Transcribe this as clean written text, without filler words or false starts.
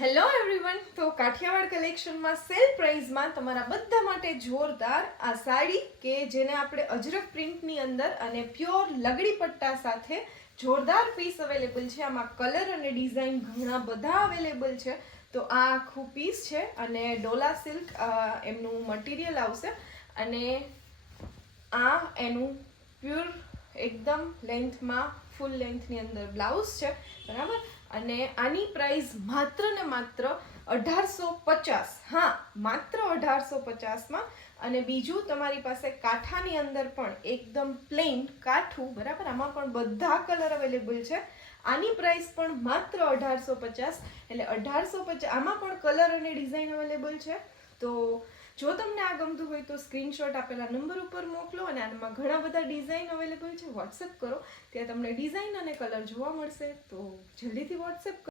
Hello everyone, તો Kathiawad કલેક્શનમાં cell પ્રાઇઝમાં તમારા બધા માટે જોરદાર આ સાડી કે જેને આપણે અજરક પ્રિન્ટની અંદર અને પ્યોર લગડી પટ્ટા સાથે જોરદાર પીસ અવેલેબલ છે. આમાં કલર અને ડિઝાઇન ઘણા બધા અવેલેબલ છે. તો આ આખું પીસ છે અને ડોલા સિલ્ક એમનું મટીરિયલ આવશે અને આ એનું પ્યોર એકદમ લેન્થમાં ફૂલ લેન્થની અંદર બ્લાઉઝ છે, બરાબર. અને આની પ્રાઇસ માત્ર ને માત્ર 1850. હા, માત્ર 1850માં. અને બીજું તમારી પાસે કાંઠાની અંદર પણ એકદમ પ્લેન કાઠું, બરાબર, આમાં પણ બધા કલર અવેલેબલ છે. આની પ્રાઇસ પણ માત્ર 1850. એટલે 1850 આમાં પણ કલર અને ડિઝાઇન અવેલેબલ છે. તો જો તમને આ ગમતું હોય તો સ્ક્રીનશોટ આપેલા નંબર ઉપર મોકલો અને આમાં ઘણા બધા ડિઝાઇન અવેલેબલ છે. વોટ્સએપ કરો, ત્યાં તમને ડિઝાઇન અને કલર જોવા મળશે. તો જલ્દીથી વોટ્સએપ કરો.